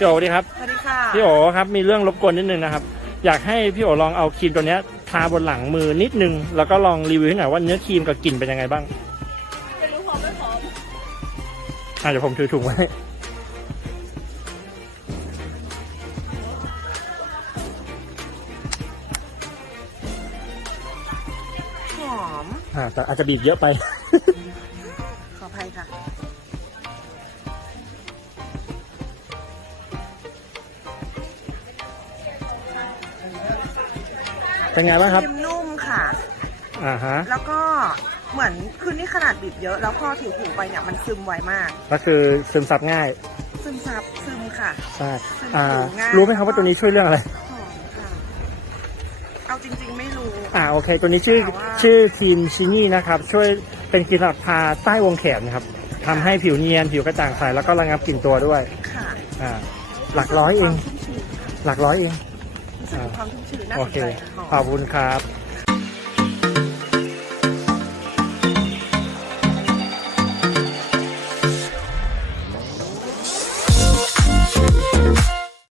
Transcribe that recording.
พี่โอดีครับ สวัสดีค่ะ พี่โอครับมีเรื่องรบกวนนิดนึงนะครับ อยากให้พี่โอลองเอาครีมตัวเนี้ยทาบนหลังมือนิดนึง แล้วก็ลองรีวิวให้หน่อยว่าเนื้อครีมกับกลิ่นเป็นยังไงบ้างไม่รู้หอมไม่หอมอะเดี๋ยวผมถือถุงไว้หอมอ่าแต่อาจจะบีบเยอะไป ขออภัยค่ะ เป็นไงบ้างครับครีมนุ่มค่ะ อ่าฮะ แล้วก็เหมือนคือนี่ขนาดบีบเยอะ แล้วพอถูๆไปเนี่ยมันซึมไวมาก ก็คือซึมซับง่าย ซึมซับซึมค่ะ ใช่ซึมอ่าผิวง่าย รู้ไหมครับว่าตัวนี้ช่วยเรื่องอะไร หอมค่ะ เอาจริงๆไม่รู้ อ่า โอเค ตัวนี้ชื่อ แต่ว่า ชื่อครีมชินี่นะครับ ช่วยเป็นครีมสำหรับทาใต้วงแขนนะครับทำให้ผิวเนียน ผิวกระจ่างใส แล้วก็ระงับกลิ่นตัวด้วย ค่ะอ่า หลักร้อยเองความชุ่มชื้นค่ะหลักร้อยเอง รู้สึกถึงความชุ่มชื้นน่าโอสนเคใจขหออบมคุณครับ